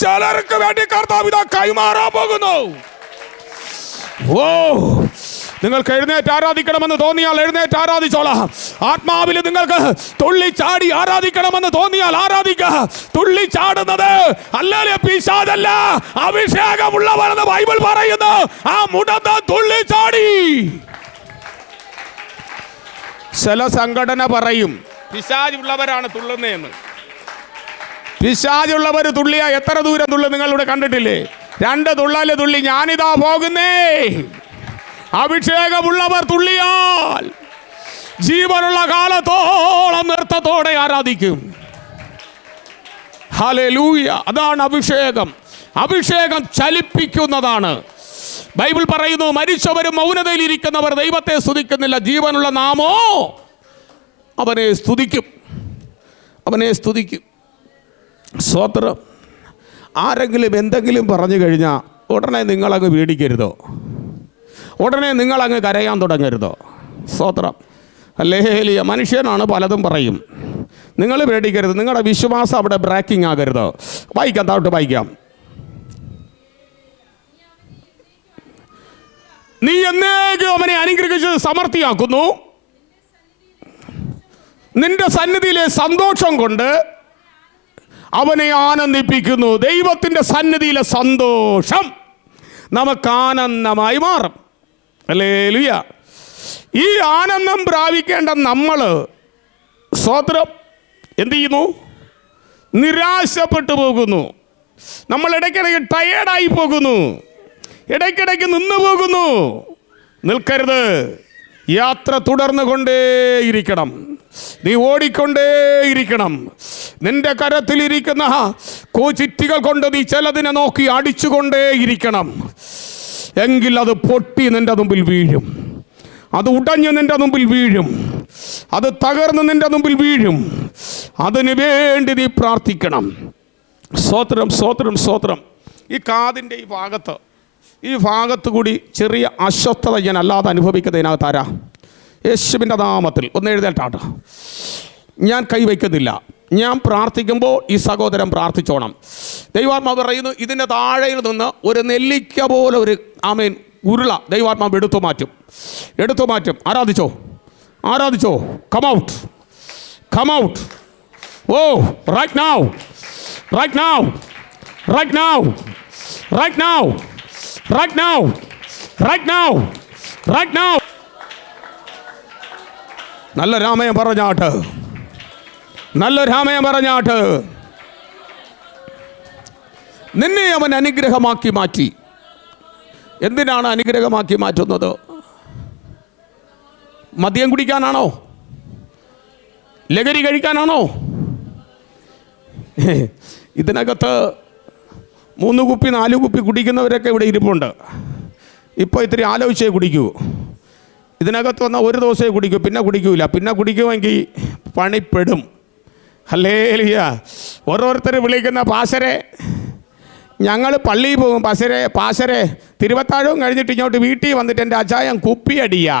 ചിലർക്ക് വേണ്ടി കർത്താവ് ഇതാ കൈമാറാൻ പോകുന്നു. ഓ, നിങ്ങൾക്ക് എഴുന്നേറ്റ് ആരാധിക്കണമെന്ന് തോന്നിയാൽ എഴുന്നേറ്റ് ആരാധിച്ചോളാം. ആത്മാവിൽ നിങ്ങൾക്ക് തുള്ളിച്ചാടി ആരാധിക്കണമെന്ന് തോന്നിയാൽ ആരാധിക്കുക. തുള്ളിച്ചാടുന്നത് അല്ലല്ലേ പിശാചല്ല, അഭിഷേകമുള്ളവരെന്ന് ബൈബിൾ പറയുന്നു. ആ മുടന്ത തുള്ളിച്ചാടി. ചില സംഘടന പറയും പിശാചുള്ളവരാണ് തുള്ളുന്നതെന്ന്. പിശാചുള്ളവർ തുള്ളിയാ എത്ര ദൂരം തുള്ളി നിങ്ങളിവിടെ കണ്ടിട്ടില്ലേ? 2 തുള്ളല് തുള്ളി ഞാനിതാ പോകുന്നേ. അഭിഷേകമുള്ളവർ തുള്ളിയാൽ ജീവനുള്ള കാലത്തോളം നൃത്തത്തോടെ ആരാധിക്കും. ഹല്ലേലൂയ. അതാണ് അഭിഷേകം. അഭിഷേകം ചലിപ്പിക്കുന്നതാണ്. ബൈബിൾ പറയുന്നു, മരിച്ചവരും മൗനതയിൽ ഇരിക്കുന്നവർ ദൈവത്തെ സ്തുതിക്കുന്നില്ല, ജീവനുള്ള നാമോ അവനെ സ്തുതിക്കും. അവനെ സ്തുതിക്കും. സ്തോത്രം. ആരെങ്കിലും എന്തെങ്കിലും പറഞ്ഞു കഴിഞ്ഞാൽ ഉടനെ നിങ്ങളങ്ങ് പേടിക്കരുതോ, ഉടനെ നിങ്ങളങ്ങ് കരയാൻ തുടങ്ങരുതോ. സ്തോത്രം. ഹല്ലേലൂയ. മനുഷ്യനാണ്, പലതും പറയും. നിങ്ങൾ പേടിക്കരുത്. നിങ്ങളുടെ വിശ്വാസം അവിടെ ബ്രേക്കിംഗ് ആകരുത്. വായിക്കാം, താഴോട്ട് വായിക്കാം. നീ എന്നേക്കും അവനെ അനുഗ്രഹിച്ച് സമൃദ്ധിയാക്കുന്നു, നിന്റെ സന്നിധിയിലെ സന്തോഷം കൊണ്ട് അവനെ ആനന്ദിപ്പിക്കുന്നു. ദൈവത്തിൻ്റെ സന്നിധിയിലെ സന്തോഷം നമുക്ക് ആനന്ദമായി മാറും. ഹല്ലേലൂയ. ഈ ആനന്ദം പ്രാപിക്കേണ്ട നമ്മൾ സ്തോത്രം എന്ത് ചെയ്യുന്നു? നിരാശപ്പെട്ടു പോകുന്നു. നമ്മൾ ഇടയ്ക്കിടയ്ക്ക് ടയേർഡായി പോകുന്നു, ഇടയ്ക്കിടയ്ക്ക് നിന്നു പോകുന്നു. നിൽക്കരുത്. യാത്ര തുടർന്നു കൊണ്ടേയിരിക്കണം. നീ ഓടിക്കൊണ്ടേയിരിക്കണം. നിന്റെ കരത്തിലിരിക്കുന്ന കോച്ചിറ്റികൾ കൊണ്ട് നീ ചിലതിനെ നോക്കി അടിച്ചുകൊണ്ടേയിരിക്കണം. എങ്കിൽ അത് പൊട്ടി നിന്റെ മുമ്പിൽ വീഴും, അത് ഉടഞ്ഞ് നിന്റെ മുമ്പിൽ വീഴും, അത് തകർന്ന് നിന്റെ മുമ്പിൽ വീഴും. അതിനു വേണ്ടി നീ പ്രാർത്ഥിക്കണം. സ്തോത്രം, സ്തോത്രം, സ്തോത്രം. ഈ കാതിൻ്റെ ഈ ഭാഗത്ത് കൂടി ചെറിയ അസ്വസ്ഥത ഞാൻ അല്ലാതെ അനുഭവിക്കുന്നതിനകത്താരാ? യേശുവിൻ്റെ നാമത്തിൽ ഒന്ന് എഴുന്നേൽട്ടാട്ടോ. ഞാൻ കൈവയ്ക്കുന്നില്ല. ഞാൻ പ്രാർത്ഥിക്കുമ്പോൾ ഈ സഹോദരൻ പ്രാർത്ഥിച്ചോണം. ദൈവാത്മാവ് പറയുന്നു, ഇതിൻ്റെ താഴെയിൽ നിന്ന് ഒരു നെല്ലിക്ക പോലെ ഒരു ഉരുള ദൈവാത്മാവ് എടുത്തു മാറ്റും. ആരാധിച്ചോ. Come out. Oh, right now. നല്ല രാമയം പറഞ്ഞാട്ട് നിന്നെ അവൻ അനുഗ്രഹമാക്കി മാറ്റി. എന്തിനാണ് അനുഗ്രഹമാക്കി മാറ്റുന്നത്? മദ്യം കുടിക്കാനാണോ? ലഹരി കഴിക്കാനാണോ? ഇതിനകത്ത് 3 കുപ്പി 4 കുപ്പി കുടിക്കുന്നവരൊക്കെ ഇവിടെ ഇരിപ്പുണ്ട്. ഇപ്പോൾ ഇത്തിരി ആലോചിച്ചേ കുടിക്കൂ. ഇതിനകത്ത് വന്നാൽ ഒരു ദിവസമേ കുടിക്കൂ, പിന്നെ കുടിക്കൂല. പിന്നെ കുടിക്കുമെങ്കിൽ പണിപ്പെടും. ഹല്ലേലൂയ. ഓരോരുത്തർ വിളിക്കുന്ന പാസരെ, ഞങ്ങൾ പള്ളിയിൽ പോകും. പാസരെ തിരുവത്താഴവും കഴിഞ്ഞിട്ട് ഇങ്ങോട്ട് വീട്ടിൽ വന്നിട്ട് എൻ്റെ അച്ചായൻ കുപ്പി അടിയാ.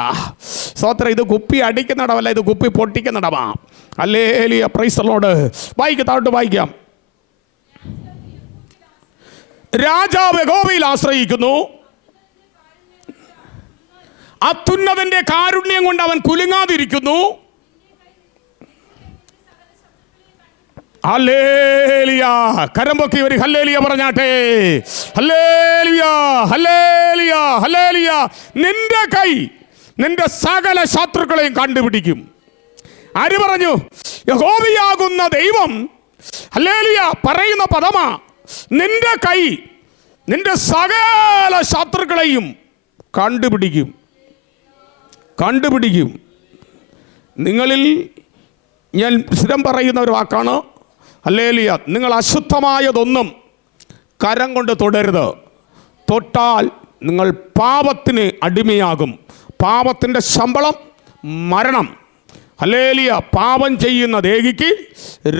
സ്വോത്രം, ഇത് കുപ്പി അടിക്കുന്നിടമല്ല, ഇത് കുപ്പി പൊട്ടിക്കുന്നിടമാ. ഹല്ലേലൂയ, പ്രൈസ് ദി ലോർഡ്. വായിക്കാം. രാജാവ് യഹോവയിൽ ആശ്രയിക്കുന്നു, അത്യുന്നതന്റെ കാരുണ്യം കൊണ്ട് അവൻ കുലുങ്ങാതിരിക്കുന്നു. ഹല്ലേലൂയ. കരം പൊക്കി ഒരു ഹല്ലേലൂയ പറഞ്ഞാട്ടെ. ഹല്ലേലൂയ. നിന്റെ കൈ നിന്റെ സകല ശത്രുക്കളെയും കണ്ടുപിടിക്കും. ആര് പറഞ്ഞു? യഹോവയാകുന്ന ദൈവം ഹല്ലേലൂയ പറയുന്ന പദമാ. നിന്റെ കൈ നിന്റെ സകല ശത്രുക്കളെയും കണ്ടുപിടിക്കും. നിങ്ങളിൽ ഞാൻ സ്ഥിരം പറയുന്ന ഒരു വാക്കാണ് ഹല്ലേലൂയ. നിങ്ങൾ അശുദ്ധമായതൊന്നും കരം കൊണ്ട് തൊടരുത്. തൊട്ടാൽ നിങ്ങൾ പാപത്തിന് അടിമയാകും. പാപത്തിൻ്റെ ശമ്പളം മരണം. ഹല്ലേലൂയ. പാപം ചെയ്യുന്ന ദേഹിക്ക്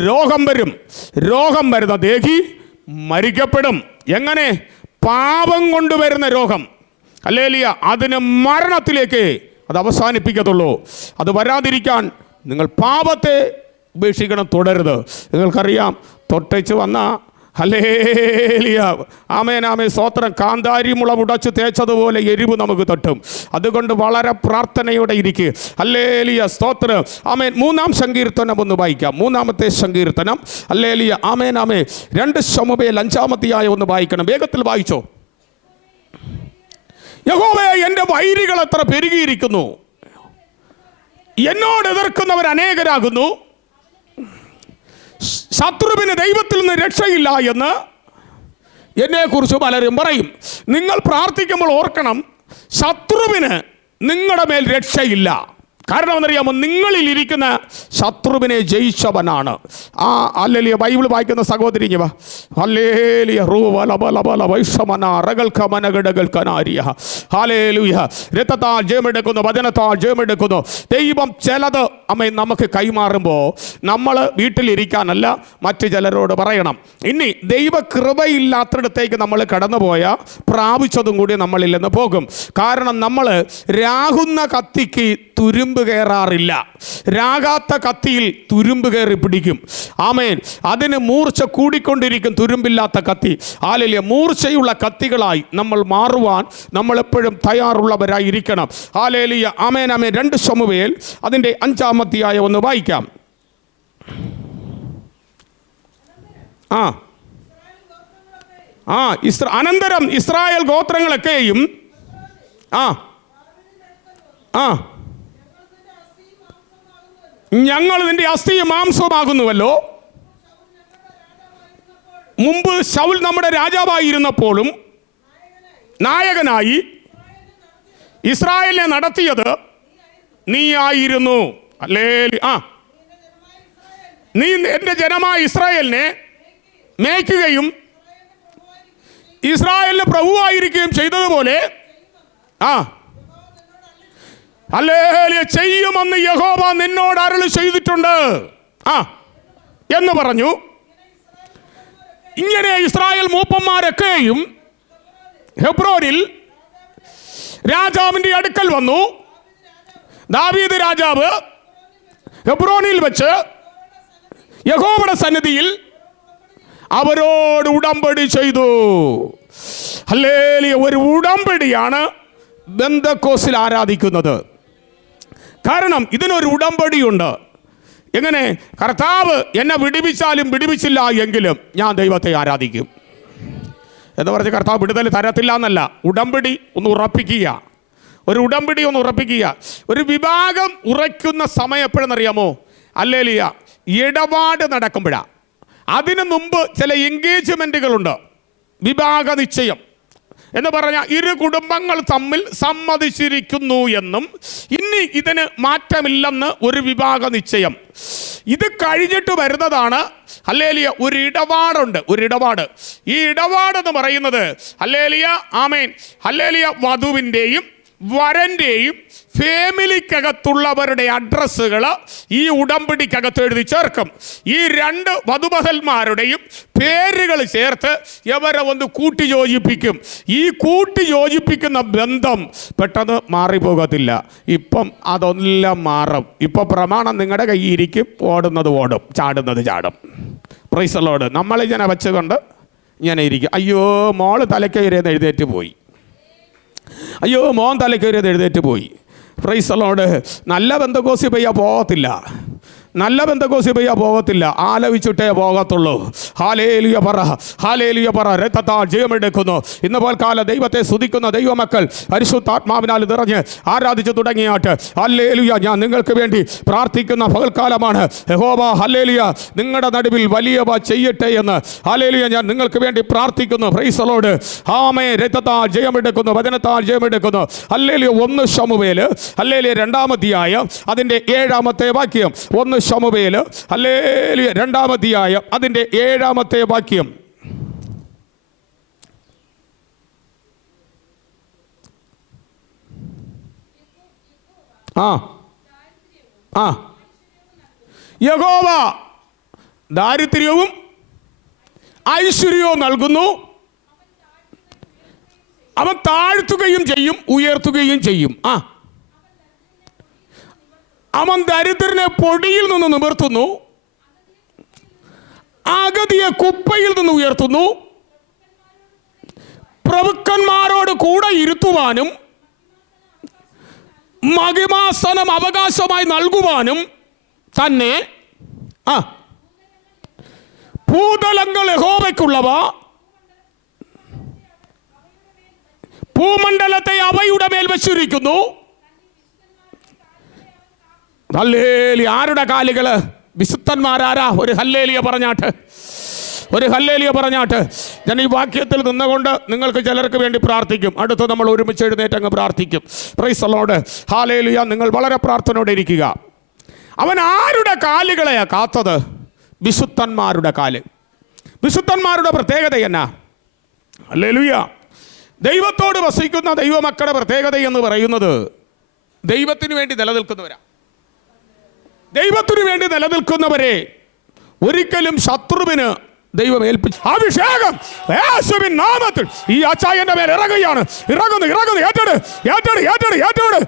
രോഗം വരും. രോഗം വരുന്ന ദേഹി മരിക്കപ്പെടും. എങ്ങനെ? പാപം കൊണ്ടുവരുന്ന രോഗം. ഹല്ലേലൂയ. അതിന് മരണത്തിലേക്ക് അത് അവസാനിപ്പിക്കത്തുള്ളൂ. അത് വരാതിരിക്കാൻ നിങ്ങൾ പാപത്തെ ഉപേക്ഷിക്കണം, തുടരുത്. നിങ്ങൾക്കറിയാം, തൊട്ടേച്ച് വന്ന ഹല്ലേലൂയ ആമേൻ സ്തോത്രം, കാന്താരി മുള ഉടച്ച് തേച്ചതുപോലെ എരിവ് നമുക്ക് തട്ടും. അതുകൊണ്ട് വളരെ പ്രാർത്ഥനയോടെ ഇരിക്കുക. ഹല്ലേലൂയ സ്തോത്രം. ആമേൻ. 3-ാം സങ്കീർത്തനം ഒന്ന് വായിക്കാം. 3-ാമത്തെ സങ്കീർത്തനം. ഹല്ലേലൂയ ആമേൻ. 2 ശമൂവേൽ 5-ാമത്തെ ഒന്ന് വായിക്കണം. വേഗത്തിൽ വായിച്ചോ. യഹോവേ, എൻ്റെ വൈരികൾ എത്ര പെരുകിയിരിക്കുന്നു, എന്നോട് എതിർക്കുന്നവർ അനേകരാകുന്നു. ശത്രുവിന് ദൈവത്തിൽ നിന്ന് രക്ഷയില്ല എന്ന് എന്നെക്കുറിച്ച് പലരും പറയും. നിങ്ങൾ പ്രാർത്ഥിക്കുമ്പോൾ ഓർക്കണം, ശത്രുവിന് നിങ്ങളുടെ മേൽ രക്ഷയില്ല. കാരണം എന്നറിയാമോ? നിങ്ങളിൽ ഇരിക്കുന്ന ശത്രുവിനെ ജയിച്ചവനാണ്. ഹല്ലേലൂയ. ബൈബിൾ വായിക്കുന്ന സഹോദരി ഹല്ലേലൂയ ഹല്ലേലൂയ. രക്തത്താൽ ജയമെടുക്കുന്നു, വചനത്താൽ ജയമെടുക്കുന്നു. ദൈവം ചിലത് നമുക്ക് കൈമാറുമ്പോൾ നമ്മൾ വീട്ടിലിരിക്കാനല്ല, മറ്റു ചിലരോട് പറയണം. ഇനി ദൈവ കൃപയില്ലാത്തിടത്തേക്ക് നമ്മൾ കടന്നുപോയാൽ പ്രാപിച്ചതും കൂടി നമ്മളിൽ നിന്ന് പോകും. കാരണം നമ്മൾ രാകുന്ന കത്തിക്ക് തുരുമ്പ് കയറാറില്ല. രാഗാത്ത കത്തിയിൽ തുരുമ്പ് കയറി പിടിക്കും. ആമേൻ. അതിന് മൂർച്ച കൂടിക്കൊണ്ടിരിക്കും, തുരുമ്പില്ലാത്ത കത്തി. ഹല്ലേലൂയ. മൂർച്ചയുള്ള കത്തികളായി നമ്മൾ മാറുവാൻ നമ്മൾ എപ്പോഴും തയ്യാറുള്ളവരായിരിക്കണം. ഹല്ലേലൂയ ആമേൻ. 2 ശമൂവേൽ അതിൻ്റെ 5-ാമത്തെ ഒന്ന് വായിക്കാം. അനന്തരം ഇസ്രായേൽ ഗോത്രങ്ങളൊക്കെയും ഞങ്ങൾ നിന്റെ അസ്ഥിയും മാംസവുമാകുന്നുവല്ലോ. മുമ്പ് ശൗൽ നമ്മുടെ രാജാവായിരുന്നപ്പോഴും നായകനായി ഇസ്രായേലിനെ നടത്തിയത് നീ ആയിരുന്നു. നീ എൻ്റെ ജനമായ ഇസ്രായേലിനെ മേയ്ക്കുകയും ഇസ്രായേലിന് പ്രഭുവായിരിക്കുകയും ചെയ്തതുപോലെ ഹല്ലേലൂയ ചെയ്യുമെന്ന് യഹോവ നിന്നോട് അരുളി ചെയ്തിട്ടുണ്ട് എന്ന് പറഞ്ഞു. ഇങ്ങനെ ഇസ്രായേൽ മൂപ്പന്മാരൊക്കെയും ഹെബ്രോനിൽ രാജാവിൻ്റെ അടുക്കൽ വന്നു. ദാവീദ് രാജാവ് ഹെബ്രോനിൽ വെച്ച് യഹോവയുടെ സന്നിധിയിൽ അവരോട് ഉടമ്പടി ചെയ്തു. ഹല്ലേലൂയ. ഒരു ഉടമ്പടിയാണ് പെന്തക്കോസ്തിൽ ആരാധിക്കുന്നത്. കാരണം ഇതിനൊരു ഉടമ്പടിയുണ്ട്. എങ്ങനെ? കർത്താവ് എന്നെ വിടുവിച്ചാലും വിടുവിച്ചില്ല എങ്കിലും ഞാൻ ദൈവത്തെ ആരാധിക്കും എന്ന് പറഞ്ഞ് കർത്താവ് വിടുതൽ തരത്തില്ല എന്നല്ല, ഉടമ്പടി ഒന്ന് ഉറപ്പിക്കുക. ഒരു ഉടമ്പടി ഒന്ന് ഉറപ്പിക്കുക. ഒരു വിഭാഗം ഉറയ്ക്കുന്ന സമയം എപ്പോഴെന്നറിയാമോ? ഹല്ലേലൂയ, ഇടപാട് നടക്കുമ്പോഴാണ്. അതിനു മുമ്പ് ചില എൻഗേജ്മെൻറ്റുകളുണ്ട്. വിഭാഗ നിശ്ചയം എന്ന് പറഞ്ഞാൽ ഇരു കുടുംബങ്ങൾ തമ്മിൽ സമ്മതിച്ചിരിക്കുന്നു എന്നും ഇനി ഇതിന് മാറ്റമില്ലെന്ന് ഒരു വിഭാഗ നിശ്ചയം. ഇത് കഴിഞ്ഞിട്ട് വരുന്നതാണ് ഹല്ലേലൂയ ഒരു ഇടപാടുണ്ട്. ഒരു ഇടപാട്. ഈ ഇടപാടെന്ന് പറയുന്നത് ഹല്ലേലൂയ ആമേൻ ഹല്ലേലൂയ വധുവിൻ്റെയും വരൻ്റെയും ഫാമിലിക്കകത്തുള്ളവരുടെ അഡ്രസ്സുകൾ ഈ ഉടമ്പടിക്കകത്ത് എഴുതി ചേർക്കും. ഈ രണ്ട് വധുമഹന്മാരുടെയും പേരുകൾ ചേർത്ത് ഇവരെ ഒന്ന് കൂട്ടി യോജിപ്പിക്കും. ഈ കൂട്ടി യോജിപ്പിക്കുന്ന ബന്ധം പെട്ടെന്ന് മാറിപ്പോകത്തില്ല. ഇപ്പം അതെല്ലാം മാറും. ഇപ്പം പ്രമാണം നിങ്ങളുടെ കയ്യിരിക്കും. ഓടുന്നത് ഓടും, ചാടുന്നത് ചാടും. Price the Lord. നമ്മളിങ്ങനെ വെച്ചുകൊണ്ട് ഇങ്ങനെ ഇരിക്കും. അയ്യോ മോള് തലക്കയറിയെന്ന് എഴുന്നേറ്റ് പോയി, അയ്യോ മോൻ തലക്കയറിയത് എഴുന്നേറ്റ് പോയി. Price the Lord. നല്ല പെന്തക്കോസ്തി പയ്യ പോകത്തില്ല, നല്ല പെന്തക്കോസ്തി പയ്യ പോകത്തില്ല, ആലപിച്ചിട്ടേ പോകത്തുള്ളൂ. ഹല്ലേലൂയ പറ, ഹല്ലേലൂയ പറ. രക്തത്താൽ ജയമെടുക്കുന്നു. ഇന്ന് പോൽക്കാലം ദൈവത്തെ സ്തുതിക്കുന്ന ദൈവമക്കൾ പരിശുദ്ധാത്മാവിനാൽ നിറഞ്ഞ് ആരാധിച്ചു തുടങ്ങിയാട്ട് ഹല്ലേലൂയ ഞാൻ നിങ്ങൾക്ക് വേണ്ടി പ്രാർത്ഥിക്കുന്ന പകൽക്കാലമാണ്. യഹോവ ഹല്ലേലൂയ നിങ്ങളുടെ നടുവിൽ വലിയവ ചെയ്യട്ടെ എന്ന് ഹല്ലേലൂയ ഞാൻ നിങ്ങൾക്ക് വേണ്ടി പ്രാർത്ഥിക്കുന്നു. Praise the lord. ആമേൻ. രക്തത്താൽ ജയമെടുക്കുന്നു, വചനത്താൽ ജയമെടുക്കുന്നു. ഹല്ലേലൂയ. 1 ശമൂവേൽ ഹല്ലേലൂയ 2-ാം അധ്യായം അതിൻ്റെ 7-ാമത്തെ വാക്യം. 1 ശമൂവേൽ ഹല്ലേലൂയ 2-ാം അധ്യായം അതിൻ്റെ 7-ാമത്തെ വാക്യം. യഹോവ ദാരിദ്ര്യവും ഐശ്വര്യവും നൽകുന്നു. അവൻ താഴ്ത്തുകയും ചെയ്യും, ഉയർത്തുകയും ചെയ്യും. അവൻ ദരിദ്രനെ പൊടിയിൽ നിന്ന് നിവർത്തുന്നു, അഗതിയെ കുപ്പയിൽ നിന്ന് ഉയർത്തുന്നു. പ്രഭുക്കന്മാരോട് കൂടെ ഇരുത്തുവാനും മഹിമാസനം അവകാശമായി നൽകുവാനും തന്നെ. ഭൂതലങ്ങൾ യഹോവയ്ക്കുള്ളവ, ഭൂമണ്ഡലത്തെ അവയുടെ മേൽ വെച്ചിരിക്കുന്നു. ഹല്ലേലൂയ. ആരുടെ കാലുകള്? വിശുദ്ധന്മാരാരാ? ഒരു ഹല്ലേലൂയ പറഞ്ഞാട്ട്, ഒരു ഹല്ലേലൂയ പറഞ്ഞാട്ട്. ഞാൻ ഈ വാക്യത്തിൽ നിന്നുകൊണ്ട് നിങ്ങൾക്ക് ചിലർക്ക് വേണ്ടി പ്രാർത്ഥിക്കും. അടുത്ത് നമ്മൾ ഒരുമിച്ച് എഴുന്നേറ്റ് അങ്ങ് പ്രാർത്ഥിക്കും. Price the lord. ഹല്ലേലൂയ. നിങ്ങൾ വളരെ പ്രാർത്ഥനയോടെ ഇരിക്കുക. അവൻ ആരുടെ കാലുകളെയാ കാത്തത്? വിശുദ്ധന്മാരുടെ കാല്. വിശുദ്ധന്മാരുടെ പ്രത്യേകത എന്നാ? ഹല്ലേലൂയ. ദൈവത്തോട് വസിക്കുന്ന ദൈവമക്കളുടെ പ്രത്യേകത എന്ന് പറയുന്നത് ദൈവത്തിന് വേണ്ടി നിലനിൽക്കുന്നവരാ. ദൈവത്തിന് വേണ്ടി നിലനിൽക്കുന്നവരെ ഒരിക്കലും ശത്രുവിന് ദൈവം ഏൽപ്പിച്ചു. അഭിഷേകം യേശുവിൻ നാമത്തിൽ ഈ അച്ചായന്റെ മേൽ ഇറങ്ങുകയാണ്. ഇറങ്ങുന്നു, ഇറങ്ങുന്നു. ഏറ്റെടു, ഏറ്റെടു, ഏറ്റെടു, ഏറ്റെടു.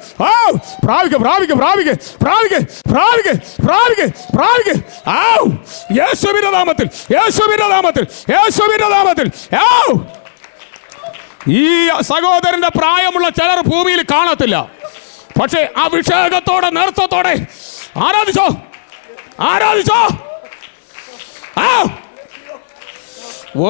പ്രാപിക്ക്, പ്രാപിക്ക്, പ്രാപിക്ക്, പ്രാപിക്ക്, പ്രാപിക്ക്, പ്രാപിക്ക്, പ്രാപിക്ക്. യേശുവിന്റെ നാമത്തിൽ, യേശുവിന്റെ നാമത്തിൽ, യേശുവിന്റെ നാമത്തിൽ. ഈ സഹോദരന്റെ പ്രായമുള്ള ചിലർ ഭൂമിയിൽ കാണത്തില്ല. പക്ഷേ അഭിഷേകത്തോടെ നേർത്തത്തോടെ ആരാധിച്ചോ, ആരാധിച്ചോ. ഓ